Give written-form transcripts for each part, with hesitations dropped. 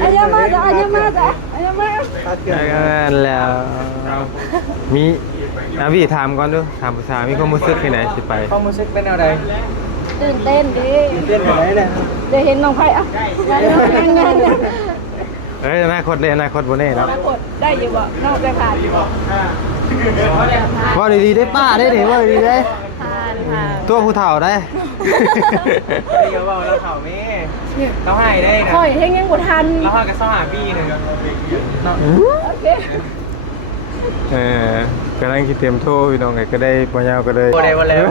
อันยามาจ้ะอันยามาจ้ะอันยามาแล้วมีพี่ถามก่อนดูถามภาษามีความรู้สึกที่ไหนสิไป ความรู้สึกเป็นอะไร ตื่นเต้นดิ เต้นอะไรเนี่ย ได้เห็นน้องไผ่อ่ะงาน เอ้ยอนาคตเลยอนาคตบนนี่เนาะ ปรากฏได้อยู่บ่นอกได้ผ่านอยู่บ่ ว่าดีๆได้ป้าได้ดิว่าดีๆได้ ผ่าน ตัวผู้เฒ่าได้ เดี๋ยวบอกเราเข่าแม่เราให้ได้นะ ค่อยเฮงยังบ่ทัน เราให้กันสหาพี่หนึ่งเนาะ โอเค กำลังคิดเตรียมโทรพี่น้องไงก็ได้ปยาวก็เลย โมเดลวันแล้ว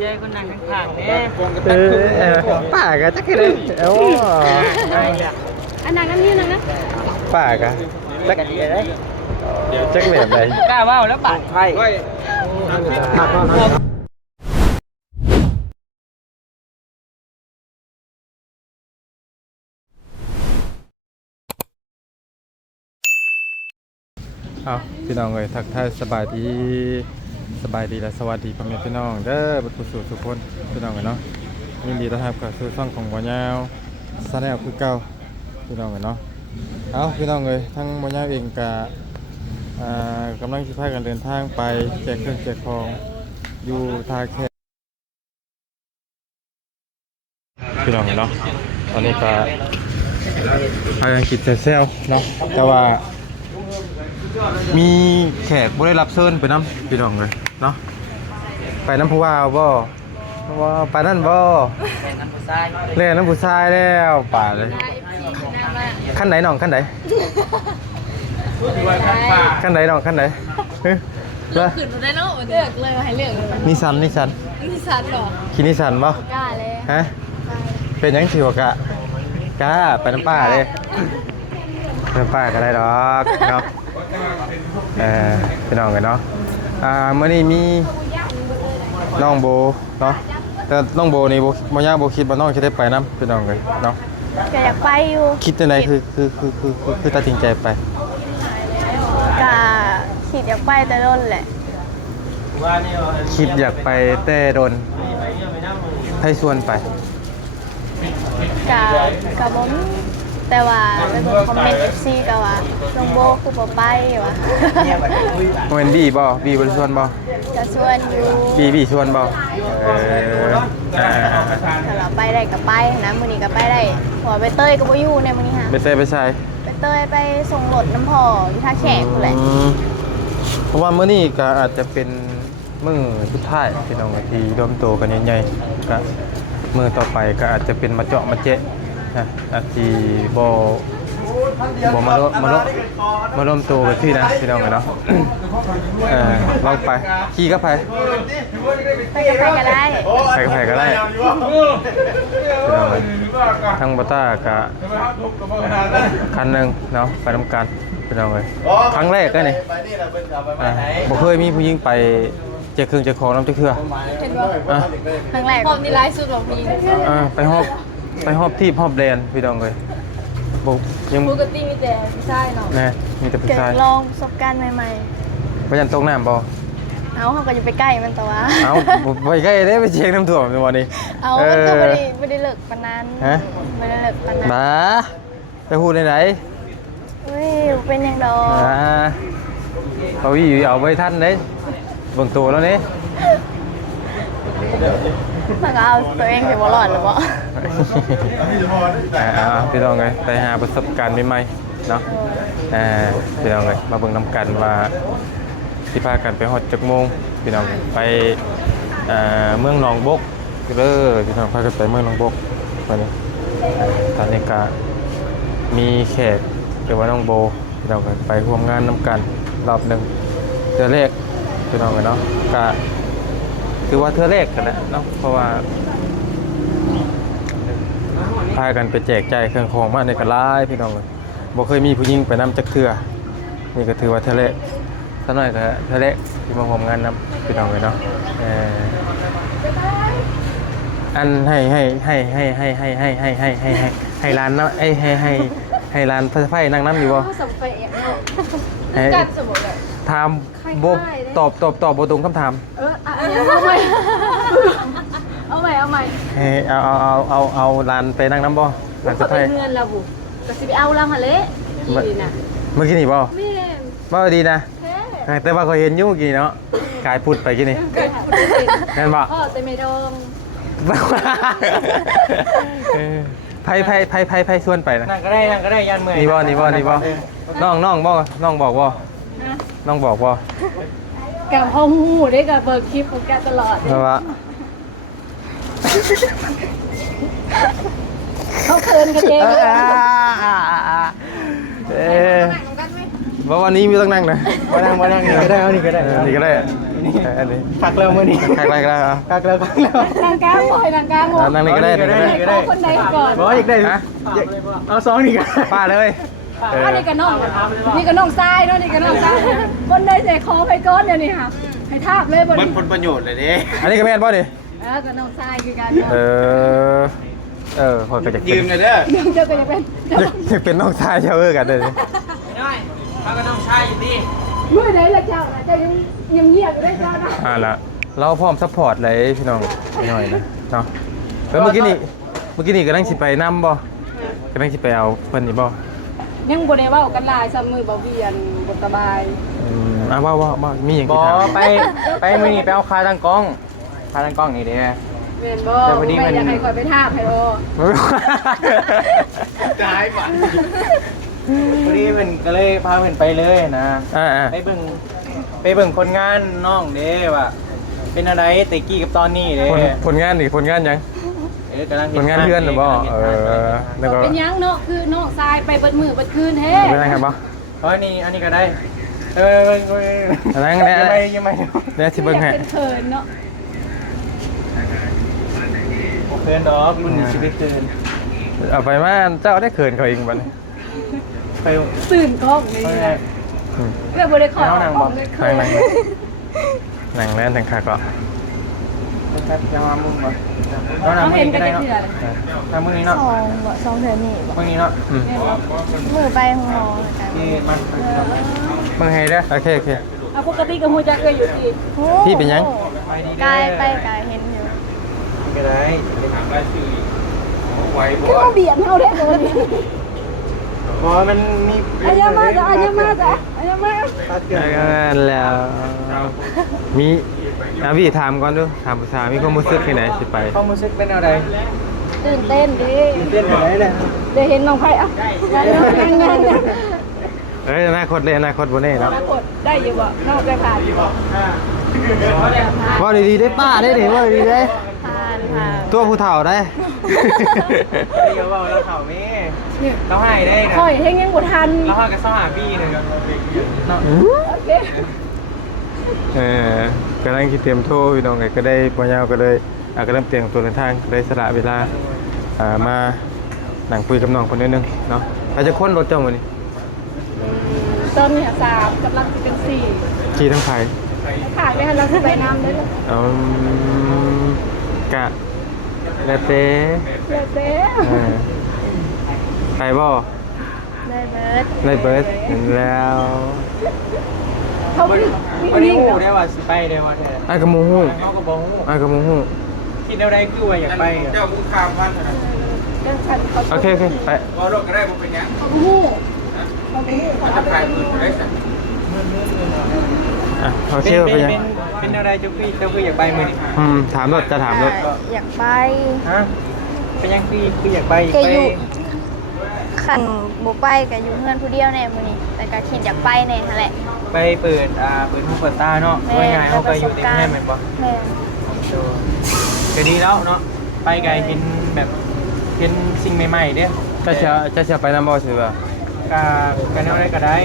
เจ๊คนนั่งข้างๆเนี่ย ป้าก็จะคิดเลยโอ้ อันนั้นอันนี้นะ ป้าก็ จักรดีได้ เดี๋ยวจักแบบไหน กล้าว่าแล้วบาดไข่ เอาพี่น้องเลยทักทายสบายดีและสวัสดีพ่อแม่พี่น้องเด้อบุตรสู่ทุกคนพี่น้องเลยเนาะยินดีต้อนรับเข้าสู่ช่องของบ่ยาวซาแนลคือเก่าพี่น้องเลยเนาะเอาพี่น้องเลยทั้งบ่ยาวเองกำลังสิพากันเดินทางไปแจกเครื่องแจกของอยู่ท่าแคพี่น้องเลยเนาะตอนนี้ก็พากันกินเซลเนาะแต่ว่ามีแขกบ่ได้รับเชิญไปน้ำพี่น้องเลยเนาะไปน้ำผู้ว่าบ่ว่าไปนั่นบ่ แข่งกันผู้ชาย เล่นน้ำผู้ชายแล้วป่าเลยขั้นไหนน้องขั้นไหนขั้นไหนน้องขั้นไหนเลือกขึ้นได้เนาะเลือกเลยให้เลือกนิสันหรอขี่นิสันบ่กล้าเลยฮะเป็นยังสิวกะกล้าไปน้ำป้าเลยน้ำป้าก็ได้ดอกเนาะพี่น้องกันเนาะเมื่อนี้มีน้องโบเนาะแต่น้องโบนี่โบย่าโบคิดว่าน้องจะได้ไปน้ำพี่น้องกันเนาะ ก็อยากไปอยู่ คิดยังไงคือตัดสินใจไป ก็คิดอยากไปแต่โดนแหละ คิดอยากไปแต่โดนให้ชวนไป กับผมแต่ว่าไปเบิ่งคอมเมนต์ FC ก็ว่าน้องโบคือบ่ไปว่ะ โมเมนบีบริชวนบ่ จะชวนอยู่ บีชวนบ่ ถ้าเราไปได้ก็ไปนะมื้อนี้ก็ไปได้เพอไปเต้ยก็บ่อยู่ในมื้อนี้ฮะ ไปเต้ไปใส่ ไปเต้ยไปส่งรถน้ำพออยู่ท่าแขกพุ่นแหละ เพราะว่ามื้อนี้ก็อาจจะเป็นมื้อสุดท้ายพี่น้องที่รวมตัวกันใหญ่ๆก็มื้อต่อไปก็อาจจะเป็นมาเจาะมาเจ๊ะนะอาจสิบ่มารวมตัวกันที่นะพี่น้องกันเนาะลองไปขี่ก็ไป ไปกับไปก็ได้ ไปก็ได้พี่น้องกันทั้งบัตต้ากับคันหนึ่งเนาะไปทำการพี่น้องเลยครั้งแรกก็นี่บ่เคยมีผู้หญิงไปเจอเครื่องเจอของน้ำเจอเครือ เห็นบ่ครั้งแรกพร้อมนี่ไลฟ์สุดของพี่ ไปฮอบที่ฮอบแดนพี่น้องเลยบอกยัง ปกติมีแต่ผู้ชายเนาะ นะมีแต่ผู้ เกิด ชาย ลองประสบการณ์ใหม่ ไปยันตกน้ำบ่ ๆเอาเขาก็อยู่ไปใกล้มันแต่ว่า เอาไปใกล้ได้ไปเช็คน้ำท่วมในวันนี้ เอามันก็ไม่ได้เลิกปานนั้น ฮะ ไม่ได้เลิกปานนั้น บ้าไปพูดไหน เฮ้ยเป็นยังดอก เอาอยู่เอาไปท่านđấy เบิ่งตัวแล้วนี่ มันก็เอาตัวเองไปบ่รอดหรือเปล่า พี่น้องเลยไปหาประสบการณ์ใหม่ๆเนาะพี่น้องเลยมาเบิ่งน้ำกันว่าที่พากันไปฮอดจักโมงพี่น้องไปเมืองหนองบกเด้อพี่น้องพากันไปเมืองหนองบกวันนี้ตอนนี้ก็มีแขกหรือว่าน้องโบพี่น้องไปร่วมงานน้ำกันรอบหนึ่งเทื่อแรกพี่น้องเลยเนาะก็คือว่าเทื่อแรกกันแหละเนาะเพราะว่าพากันไปแจกจ่ายเครื่องของมาในกระไลพี่น้องเลยบ่เคยมีผู้หญิงไปนำจักเทื่อนี่ก็ถือว่าเทื่อแรกสักหน่อยก็เทื่อแรกที่มาร่วมงานนำพี่น้องเลยเนาะอันให้ร้านเนาะให้ร้านไฟนั่งน้ำอยู่บ่ถามบ่ตอบบ่ตรงคำถามเอาใหม่เอาร้านไปนั่งน้ำบ่ หลังสะ เขาไป พาย เงินเราบุก็สิไปเอาเราหั่นแหละอีน่ะ เมื่อกี้นี่บ่ แม่น บ่ดีนะ แท้ แต่ว่าเขาเห็นอยู่เมื่อกี้เนาะกายพุดไปกี่นี่ เกิดพูดได้เป็น แม่นบ่ พ่อแต่ไม่ดอง เออไผชวนไปนะ นั่งก็ได้ยันเมื่อย นี่บ่น้องบอกบ่น้องบอกบ่ กับพ่อฮู้ได้กับเบิกคลิปของแกตลอด เพราะว่า เขาเคินกันเอง เพราะวันนี้มีต้องนั่งนะ มานั่งนี่ก็ได้เอานี่ก็ได้ นี่ก็ได้อันนี้ คักแล้วมื้อนี้ ใครก็ได้ คักแล้ว นางกลางปล่อยนางกลางหมด นั่งนี่ก็ได้นั่งนี่ก็ได้ ก็ได้ คนใดก่อน บ่อยากได้เอาสองนี่ก็ ป้าเลย อันนี้ก็น้องนี่ก็น้องทรายเนาะนี่ก็น้องทรายคนใดใส่คอไปก้อนเดี๋ยวนี้ค่ะให้ทาบเลยบน มันผลประโยชน์เลยเด้ อันนี้ก็แม่นป่ะดิ ก็น้องทรายคือกัน พอก็จะ ยืมเลยเด้อ เดี๋ยวเจอกันจะเป็น จะเป็นน้องชายเชาวเออกันเลย น้อยพากันน้องชายอยู่ดิ เมื่อไหร่ละเจ้าจะยังเงียบอยู่ได้เจ้านะ ละเราพร้อมซัพพอร์ตเลยพี่น้องหน่อยนะเนาะแล้วเมื่อกี้นี่กำลังสิไปนำบ่กำลังสิไปเอาเพิ่นนี่บ่ ยังบ่ได้เว้ากันหลายซ้ำมือบ่เวียนบ่สบาย ว่ามีอย่าง บ ที่ อ ถาม ไปมื้อนี้ไปเอาคาตั้งกล้องนี่เด้ แม่นบ่ แต่พอดีมัน อยากให้คอยไปทาบให้บ่ ตายป่ะพอดีมันก็เลยพาเพิ่นไปเลยนะ ไปเบิ่งคนงานน้องเด้ว่าเป็นอะไรแต่กี้กับตอนนี้เด้ ผลงานนี่ผลงานยัง กำลัง ผลงานเพื่อนหรือบ่แล้วก็ เป็นหยังเนาะคือน้องทรายไปเบิดมื้อเบิดคืนแท้ เป็นยังครับบ่ เพราะอันนี้ก็ได้อะไร ยังไง เนี่ยสิเบิ่งให้ เป็นเขินเนาะ เพื่อนดอกมันชีวิตเกิน เอาไปมาเจ้าได้เขินเขาเองบัดนี้ ไป ตื่นกล้องนี่นะเรื่องบ่ได้ขอของเลยเขิน นั่งแล้วนั่งขาก็ ครับจะมามึงบ่ เขาเห็นกันได้เถื่อน ทำมื้อนี้เนาะ สองเดือนนี่บ่ มื้อนี้เนาะ มือไปห้องหมอกัน ที่มัน มึงให้เด้อโอเค เอาปกติก็ฮู้จักเอ้ยอยู่ที่ พี่เป็นยัง กายไปกายเห็นอยู่ ก็ได้ถามได้ชื่อไว้บ่ คือเอาเบียดเฮาได้เลย เพราะมันมี อายามาจ้ะอายามาจ้ะอายามา ตัดเกิน แล้วมีพี่ถามก่อนดูถามภาษามีความรู้สึกที่ไหนสิไป ความรู้สึกเป็นอะไร ตื่นเต้นดิ เต้นไหนเลย ได้เห็นน้องไผ่อ่ะงาน อนาคตเลยอนาคตบนนี้เนาะ กดได้อยู่บ่นอกได้ผ่านอยู่บ่ ว่าดีๆได้ป้าได้ดิว่าดีๆได้ ผ่านผ่าน ตัวผู้เฒ่าได้ เดี๋ยวเราเข่าแม่เราให้ได้นะ ค่อยเฮงยังบ่ทัน เราให้กันสหาพี่นึงเนาะ โอเค กำลังคิดเตรียมโทรพี่น้องก็ได้ปัญญาก็เลยก็เริ่มเตรียมตัวเดินทางได้สละเวลามานั่งคุยกับน้องคนนิดนึงเนาะอาจจะค้นรถเจ้ามือนี่ ตอนนี้3กำลังสิเป็น4 ขี่ทั้งไทย ขาดได้เราสิไปน้ำได้เลย เอากะแล้วเต้ เด้ ไปบ่ ได้เบิร์ด ได้เบิร์ดแล้ว เขา วันนี้ วิ่ง หูได้ว่าสิไปได้ว่าแท้ ไอ้กระมูฮู้ เขาก็บอกหู ไอ้กระมูฮู้ คิดเอาได้คือว่าอยากไปเจ้าผู้ข้ามพัน เรื่องคันเขา โอเคไป รอรถก็ได้บ่เป็นหยัง เขาหู้เขาหู้เขาเอาไป ได้สัก โอเคไปยัง เป็นอะไรเจ้าคืออยากไปมื้อนี้ ถามรถจะถามรถ อยากไป ฮะเป็นยังคืออยากไป แกอยู่ขันบ่ไปก็อยู่เพื่อนผู้เดียวแน่มื้อนี้แต่ก็คิดอยากไปแน่นั่นแหละ ไปเปิดหูเปิดตาเนาะว่าง่ายเขาไปอยู่ในแม่แม่นบ่ แม่ ก็ดีแล้วเนาะไปไกลเห็นแบบเห็นสิ่งใหม่ๆเด้ จะเชียไปน้ำบ่ใช่ป่ะ กันอะไรก็ได้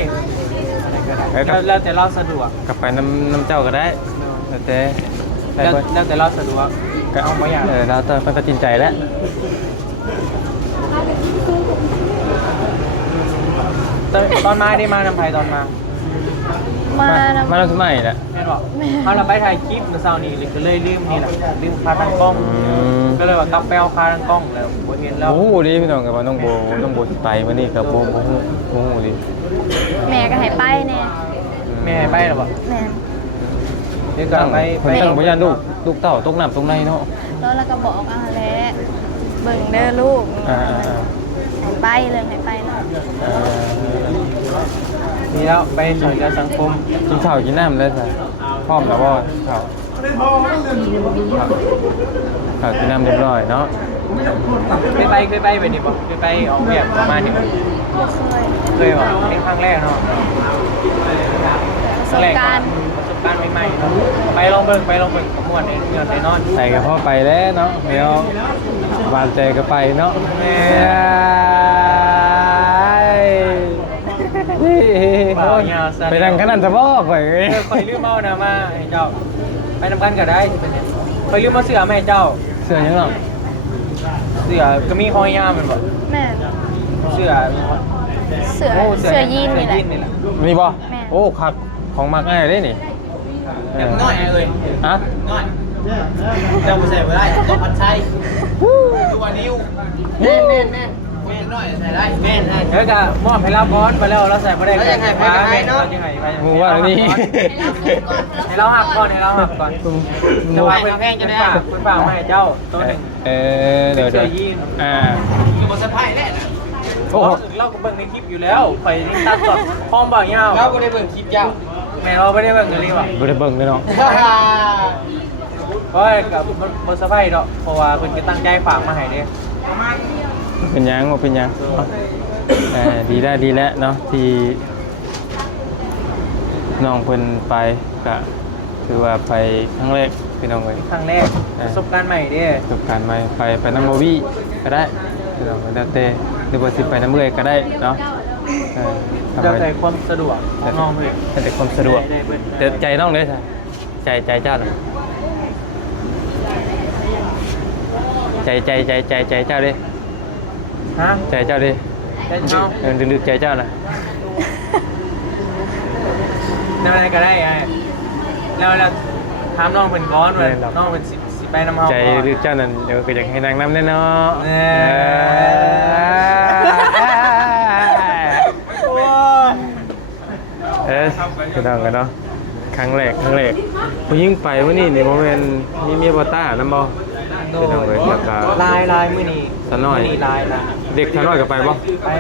แล้วแต่เราสะดวก กลับไปน้ำเจ้าก็ได้แล้วแต่ แล้วแต่เราสะดวกก็เอามาอย่าง เราต้องตัดสินใจแล้ว ตอนมาได้มานำไทยตอนมา มาเราสมัยแหละ แม่บอกเอาเราไปถ่ายคลิปเมื่อเช้านี้ก็เลยลืมนี่แหละลืมคาตั้งกล้องก็เลยว่ากลับไปเอาคาตั้งกล้องแล้วบ่เห็นแล้ว โอ้โหดีพี่น้องกับว่าน้องโบไปมานี่กับโบโอ้โหดี แม่ก็ให้ไปแน่ แม่ไปหรอบ่ แม่ เดี๋ยวก็ไป ตั้งพยานลูกเต่าตกน้ำตรงในเนาะ แล้วเราก็บอกแหละเบิ่งเด้อลูก แ แล้วไปสอนการสังคม กินข้าวกินน้ำเลยสิพร้อมแล้วบ่ข้าวกินน้ำเรียบร้อยเนาะ เคยไปไปนี่บ่เคยไปออกแบบประมาณนี้บ่เคยบ่เป็นครั้งแรกเนาะ ประสบการณ์ ประสบการณ์ใหม่ๆเนาะไปลองเบิ่งขมวดเงินในนอน ใส่กระเพาะไปแล้วเนาะเดี๋ยวบานใจก็ไปเนาะแม่ เปล่ายาวซะ ไปดังขนาดจะบอกไป คอยลืมเอานะมาให้เจ้าไปนำกันก็ได้คอยลืมเอาเสื้อมาให้เจ้า เสื้อยังหรอ เสื้อก็มีคอยยาวเป็นบ่ แม่ เสื้อ เสื้อยีนนี่แหละ มีบ่ แม่ โอ้คักของมักง่ายได้นี่ น้อยเลย ฮะ น้อยเจ้าบ่ใส่บ่ได้ต้องพัดใช้ตัวนิ้วแน่น้อยใส่ได้แม่นให้เดี๋ยวจะมอบให้เราก่อนไปแล้วเราใส่บ่ได้ก็ยังให้ไปเนาะยังไงไป มึงว่านี่ ให้เราหักก่อนจะวางเป็นแพงจะได้คุณป่ามาให้เจ้าตัวหนึ่ง เดี๋ยว เสื้อยีน คือบนสะพายแหละ โอ้ เราก็เบิ่งในคลิปอยู่แล้วไปตัดสดพร้อมบ่าวยาวเราก็ได้เบิ่งคลิปยาวแม่เราไม่ได้เบิ่งกันเลยว่ะ บ่ได้เบิ่งเลยเนาะ เพราะกับบนสะพายเนาะเพราะว่าเพิ่นก็ตั้งใจฝากมาให้เด้ เป็นยังว่าเป็นยังดีแล้วเนาะที่น้องเพิ่นไปก็คือว่าไปครั้งแรกพี่น้องเลย ครั้งแรกประสบการณ์ใหม่เด้ ประสบการณ์ใหม่ไปน้ำโมวี่ก็ได้พี่น้องแล้วแต่หรือว่าสิไปน้ำเมื่อยก็ได้เนาะ เจ้าใจความสะดวกของน้องเพิ่น แต่ความสะดวกแต่ใจน้องเลยใจเจ้าน่ะใจเจ้าดิ ฮะ ใจเจ้าดิ ได้เนาะ ดึกใจเจ้าน่ะ นั่นอะไรก็ได้ไอ้แล้วถามน้องเพิ่นก่อนว่าน้องเพิ่นสิไปนำเฮา ใจดึกเจ้านั่นเดี๋ยวก็อยากให้นางน้ำแน่เนาะ ก็ดังกันเนาะครั้งแรกผู้หญิงไปวันนี้ในโมเมนต์มีเมียบอต้าน้ำบอเป็นทางเลยแล้วก็ ลายมื้อนี้ สน้อย มื้ลายนะ เด็กสน้อยก็ไปบ่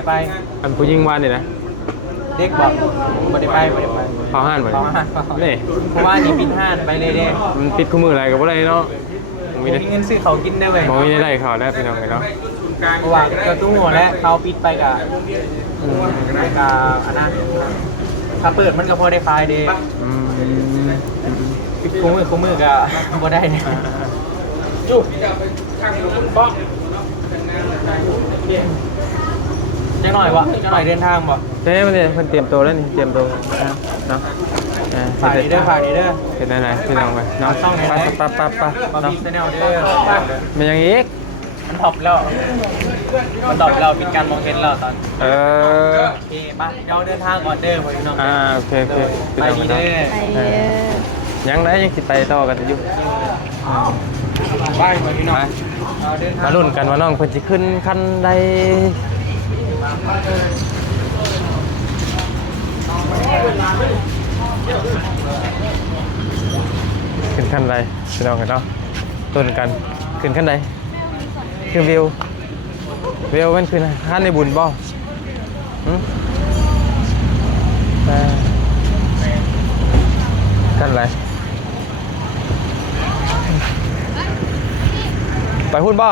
ไป อันผู้หญิงวานนี่นะ เด็กบอกบ่ได้ไป เผาห้านบ่ เขาห้าน นี่ เพราะว่านี่บินห้านไปเลยเด้ มันปิดคู่มืออะไรกับอะไรเนาะ มีเงินซื้อเขากินได้เว้ย มองไม่ได้ข่าวแล้วเป็นทางเลยเนาะ เพราะว่าก็ตู้หัวแล้วเขาปิดไปกับอันนั้นถ้าเปิดมันก็พอได้ขายเด้ อืม ปิดคู่มือก็บ่ได้เด้จุ๊บจังหน่อยวะจังหน่อยเดินทางบ่ ใช่มันเนี่ยเพิ่นเตรียมตัวแล้วนี่เตรียมตัวเนาะ ฝากนี้เด้อเป็นไหนพี่น้องไปเนาะปั๊บ บะห เนาะ มี่แนลเด้อ มันยังอีก มันตอบแล้วปิดการมองเห็นแล้วตอนโอเคป่ะเดี๋ยวเดินทางก่อนเด้อพี่น้อง โอเค ไปดีเด้อ ไป ยังได้ยังสิไปต่อกันอยู่ ไปพี่น้องเดินทาง มาลุ้นกันว่าน้องเพิ่นสิขึ้นคันใดขึ้นคันใดพี่น้องกันเนาะต้นกันขึ้นคันใดขึ้นวิวมันขึ้นคันในบุญบ่คันอะไรไปหุ้นบ่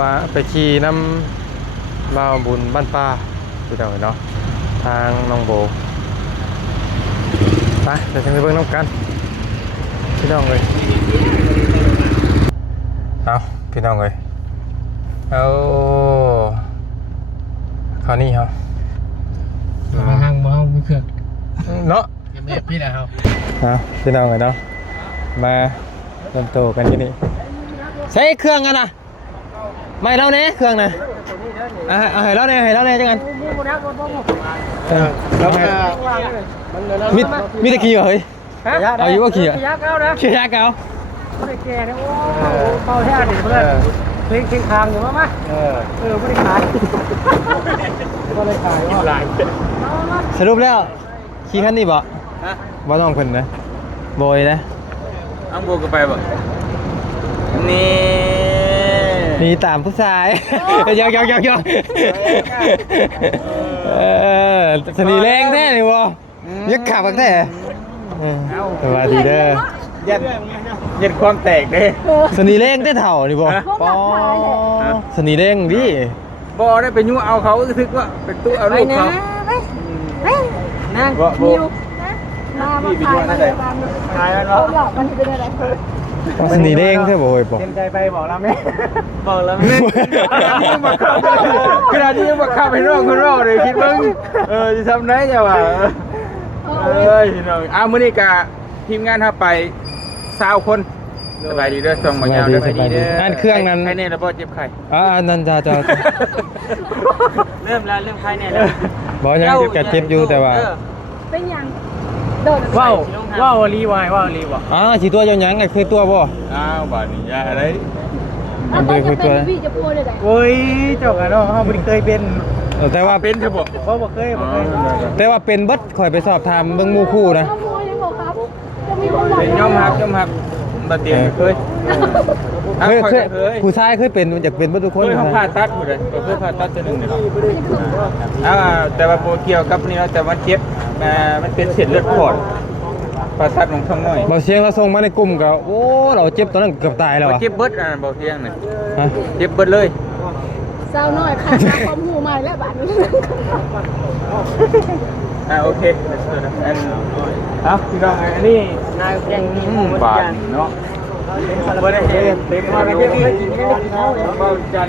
ว่าไปขี่น้ำบ่าวบุญบ้านป้าพี่น้องเนาะทางน้องโบไปเดี๋ยวจะไปเบิ่งน้ำกันพี่น้องเลยเอาพี่น้องเลยเอาคราวนี้ครับ มาห้างมาไม่เครื่อง เนาะ แม่พี่นะครับ พี่น้องเลยเนาะมาเริ่มโตกันที่นี่ใช้เครื่องกันนะไม่เล่าเนี้ยเครื่องนะให้เล่าเนี้ยจังกันมีตะกี้เหรอเฮ้ยเอาอยู่ว่าขี่อ่ะ ยักษ์แล้วนะ ขี่ยักษ์เอา ไม่ได้แก่นะโอ้เป่าแท้ดิเพื่อนเพลงคางอยู่มั้ยไม่ได้ขายก็เลยขายว่า สรุปแล้วขี่คันนี้บ่บ่ต้องเพิ่นนะโบยนะ อังโบก็ไปบ่ นี่ มีตามผู้ชายยอกสนีแรงแท้นี่บ่ยักขับบักแท้สวัสดีเด้อ ยัดความแตกเด้ สนีแรงแท้เถ่านี่บ่ปอสนีแรงดิ บ่ได้ไปยั่วเอาเขาทึกว่าเป็นตู้เอาลูกเขานั่งบ่ นิวมาถ่ายมันหลอกมันจะเป็นอะไร สนีแรงแท้บ่เว้ยบ่ เต็มใจไปบอกแล้วแม่บอกแล้วแม่ขนาดนี้ยังมาเข้าไปนอกคนนอกเลยคิดมึงจะทำได้จะว่าพี่น้องมื้อนี้กะทีมงานเฮาไป20คนสบายดีเด้อส่งมายาวสบายดีเด้อนั่นเครื่องนั้น ใครเนี่ยระเบิดเจ็บไข้ นั่นจ้า เริ่มแล้วใครเนี่ยแล้ว บ่ยังเจ็บอยู่แต่ว่า เป็นยังโดน ว้าวรีวายรีบ่ สิตัวยังไงเคยตัวบ่ บาดนี้ยาอะไร ตอนจะเป็นพี่จะพูดอะไร โอ้ยเจ้ากันเนาะเฮาบ่เคยเป็น แต่ว่า เป็นซะบ่บ่เคย แต่ว่าเป็นเบิดข่อยไปสอบถามเบิ่งหมู่คู่นะ ข้าวโพดยังบอกครับจะมีคนหลอก เป็นย่อมฮักบัดเดียวเคย เคยผู้ชายเคยเป็นอยากเป็นเบิดทุกคน เคยผ่าตัดหมดเลยเคยผ่าตัดตัวนึงเนี่ยแต่ว่าโปเกี่ยวกับนี่เนาะแต่มันเจ็บมันเป็นเส้นเลือดขอดผ่าตัดของท้องน้อย บ่เสียงเราส่งมาในกลุ่มก็โอ้เราเจ็บตอนนั้นเกือบตายแล้วอ่ะ เจ็บเบิดบ่เที่ยงนี่ ฮะ เจ็บเบิดเลย สาวน้อยค่ะความหูใหม่และบาดนี้ โอเคพี่น้องอันนี้นายยังมีหมู่บาทเนาะบ่ได้เต็มมาแล้วนี่เบาจัน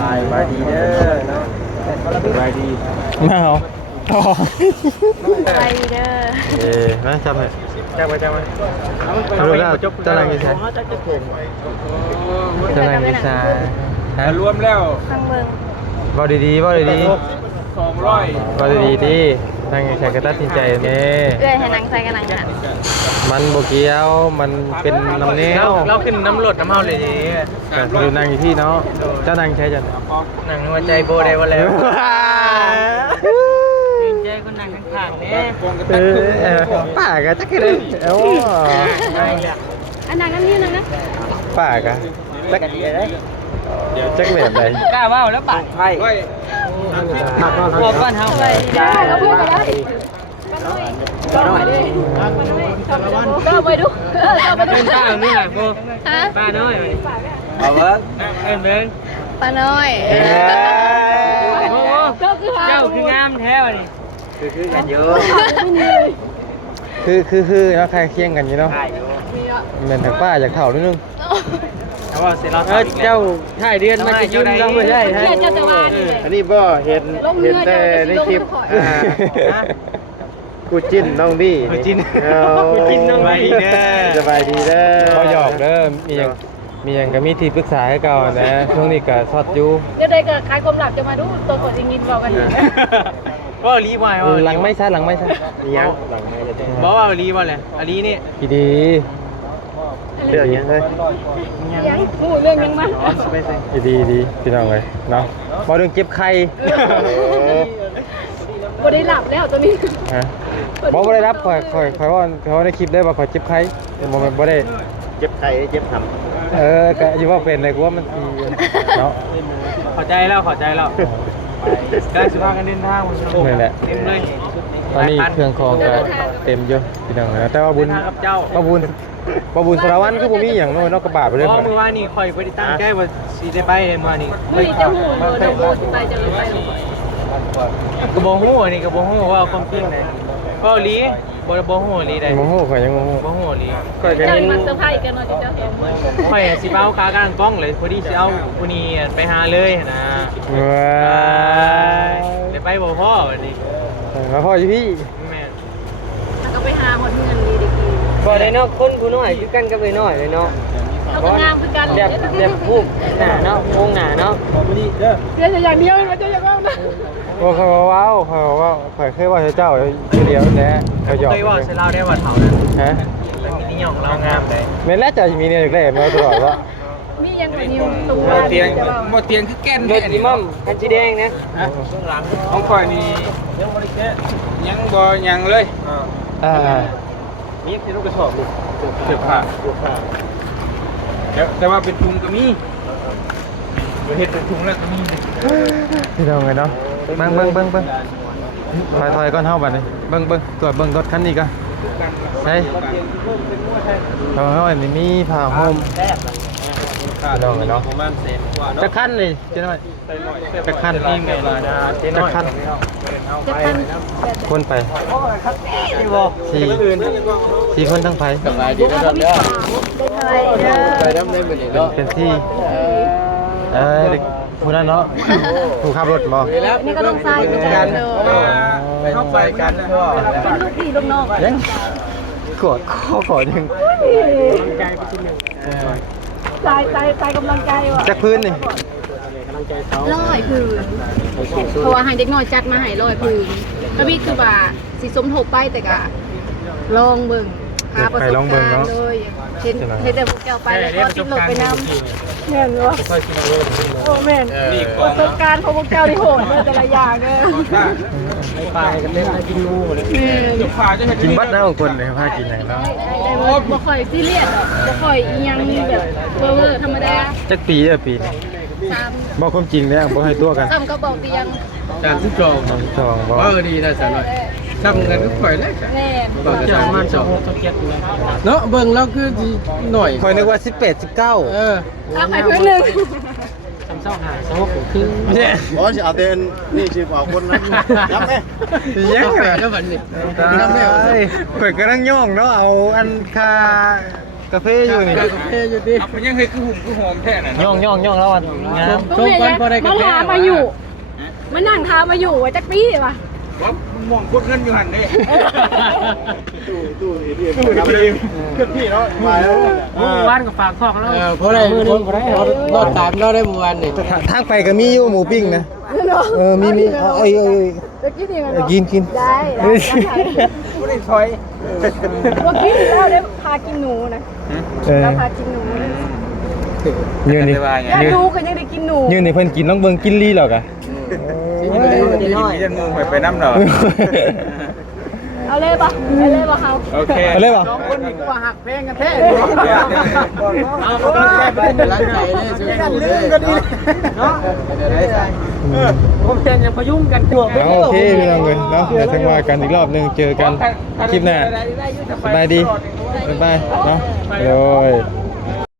นายบายดีเด้อบายดี มาเอาต่อ ไปเด้อ มาจับให้ จับไป รู้แล้วจะนั่งกี่ชายจะนั่งกี่ชาย รวมแล้ว ข้างเบิ่ง บ่ดีๆบ่ดี 200 บ่ดีๆดินั่งกี่ชายก็ตัดสินใจแน่ เอื้อยให้นางใส่กันนางหัน มันบ่เกี่ยวมันเป็นน้ำแนว เราขึ้นน้ำรถน้ำเฮาเลยดิ ดูนั่งอยู่ที่เนาะเจ้านั่งใช้จัน นั่งหัวใจโบได้ว่าแล้วใจคนนั่งข้างๆนี่ ป้ากะจักเลยโอ้ อันนั้นกันนี่นะ ป้ากะจักเดี๋ยวจักแบบไหน กล้าว่าแล้วปากไผ่บอกก่อนเฮา ไปเด้อ เราพูดกันได้ก็ไปดิก็ไปดูก็ไปดู เป็นป้านี่แหละโบ ฮะ ป้าน้อยเอาวะเบิ่ง ป้าน้อย โอ้ ก็คือ เจ้าคืองามแท้นี่คือกันเยอะ คือเนาะใครเคียงกันอยู่เนาะเหมือนทางป้าอยากเถ่านิดนึง เจ้าถ่ายเดือนมาจะยืนเราไม่ใช่ เพื่อจะตะวัน อันนี้บ่เห็นแต่ในคลิปกูจิ้นน้องบี้ กูจิ้น กูจิ้นน้องบี้สบายดีเด้อ พอหยอกเด้อมีอย่างก็มีที่ปรึกษาให้เก่านะช่วงนี้ก็ชอดอยู่ เดี๋ยวได้กับคลายความหลับจะมาดูตัวกดยิงบอกกัน ว่ารีวาย หลังไม่ชัด ยังหลังไม่ได้ บอกว่ารีว่าอะไรอันนี้นี่ อีดี เรื่องยังเฮ้ย ยังพูดเรื่องยังมา อีดีพี่น้องเลยเนาะมาเรื่องเก็บไข่ บ่ได้หลับแล้วตัวนี้ ฮะบอกว่าได้รับคอยว่าเขาในคลิปได้ว่าคอยเจ็บไข่แต่โมเมนต์บ่ได้ เจ็บไข้เจ็บท ก็อยู่ว่าเป็นเลยกูว่ามันดีเนาะ ขอใจแล้วได้สุภาพกันเดินทางมัน นี่แหละ เต็มเลย ตอนนี้เครื่องคองก็เต็มอยู่พี่น้องเลยแต่ว่าบุญ กับเจ้า ป้าบุญสารวัตรคือผมมีอย่างน้อยนอกกระบาดไปเลย เพราะเมื่อวานนี่คอยไปตั้งใจว่าสีได้ไปเห็นมานี่ มือจะหูจะพูดไปจะไป กระบอกหูนี่กระบอกหูว่าความจริงไหนก็ลีบระบอกหูลีได้ โมโหข่อยยังโมโห บอกหูลี ข่อยก็ เจ้า เห็น มันเซอร์ไพรส์กันหน่อยจะเจ้าเห็นมือ คอยสิเบ้ากากลางกล้องเลยพอดีสิเอาผู้นี้ไปหาเลยนะ ว้า เดี๋ยวไปบอกพ่อวันนี้ มาพ่ออยู่พี่ แม่ แล้วก็ไปหาหมดเงินดีดี ก็ได้เนาะคนผู้น้อยคือกันกับน้อยเลยเนาะ เราก็งามคือกัน แบบพูดหนาเนาะวงหนาเนาะ เดี๋ยวอย่างเดียวมันจะอย่างว่านะ ว่าเขาว้าวเขาว่าข่อยเคยว่าเจ้าเดียวแน่เขาหยอก เคยว่าใช้เล่าได้ว่าเท่านะ ฮะ แต่มีนิยมเรางามเลย เมนแล้วจะมีเนี่ยแรกมาตลอดว่า มียังกว่านิวตัว เตียงคือแก่นรถอีมั่มคันสีแดงนะหลังของคอยนี่ยังบ่ยังเลย อ่า มีที่ลูกกระสอบนี่ เสื้อผ้า แต่ว่าเป็นทุงก็มีเฮ็ดเป็นทุงแล้วก็มี พี่น้องไงเนาะเบิ่งถอยก่อนเฮาบัดนี้เบิ่งตรวจเบิ่งรถคันนี้ก็ใช่เฮาอันนี้มีผ้าห่มพี่น้องไงเนาะ ประมาณ100,000กว่า จะคันนี่เจ๊น้อยจะคัน นี่ไงล่ะนะเจ๊น้อย คนไป นี่บ่ สี่คนทั้งไผ สบายดีนะเด้อ ไปเด้อ ไปน้ำได้มื้อนี้เนาะ เป็นที่เด็กผู้นั้นเนาะผู้ขับรถบ่ นี่ก็ต้องทรายเป็นกันเลย เข้าไปกันก็ เป็นลูกพี่ลูกน้อง ยังกดขอยัง ทรายกำลังใจว่ะ จักพื้นนี่ ร้อยพื้นเพราะว่าให้เด็กน้อยจัดมาให้ร้อยพื้นก็มีคือว่าสิสมทบไปแต่ก็ลองเบิ่งหาประสบการณ์เลยเห็นแต่พวกแก้วไปแล้วก็ติดลบไปนำแม่นบ่โอ้แม่นประสบการณ์ของพวกแก้วที่โหดเลยแต่ละอย่างเด้อ ไปกันเล่นกินงูเลย กินบัดนะของคนเลยพากินไหนแล้ว บ่ค่อยซีเรียสบ่ค่อยอีหยังแบบเวอร์ธรรมดา จักปีปีนี้ 3 บอกความจริงแล้วบอกให้ตัวกัน ก็บอกเตียง การทุกจอง สองบอก ดีนะสาวน้อยทำกันก็ค่อยเลย แม่ บอกจะสามารถสองเนาะเบิ่งแล้วคือหน่อย คอยนึกว่า18 19 เอาไปพื้นหนึ่ง เนี่ย อ๋อจะเอาเต้นนี่ชื่อของคนนะยับไหม ยังไง แล้วบัดนี้ ข่อยกำลังย่องเนาะเอาอันคากาแฟอยู่นี่ กาแฟอยู่ดิมันยังเฮ็ดคือหุ่มคือหอมแท้น่ะ ย่องแล้วอันงาม ก็เมียมันหามาอยู่มันนั่งทามาอยู่ไว้จักปีวะ ว่ามันมองกดเงินอยู่หั่นเด้ ตู้พี่เนาะมาแล้ว บ้านก็ฝากคอกแล้วเพราะอะไรรอดตามเราได้เมื่อวานนี่ ทางไปก็มีอยู่หมูปิ้งนะมีเอ้ย จะกินยังไง กิน ได้ได้ บ่ได้ถอย ว่ากินแล้วได้พากินหนูนะแล้วพากินหนู ยืนนี่ ถ้าดูก็ยังได้กินหนู ยืนนี่เพิ่นกินน้องเบิ่งกินลี่หรอกอ่ะ กินน้อยจะงูไปน้ำหน่อ เอาเลยปะเขา โอเค ไปเลยบ่ คนนี้ก็ว่าหักเพลงกันแท้เอากำลังใจไปเป็นรักใจเลยช่วยดูเลยก็ดีเนาะผมแต่งยังพยุงกันตัว โอเคพี่น้องเงินเนาะเดี๋ยวจังว่ากันอีกรอบนึงเจอกันคลิปหน้าสบายดีบ๊ายบายเนาะโอ้ย